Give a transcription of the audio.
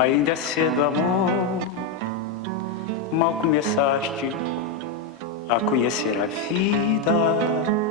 Ainda é cedo, amor, mal começaste a conhecer a vida.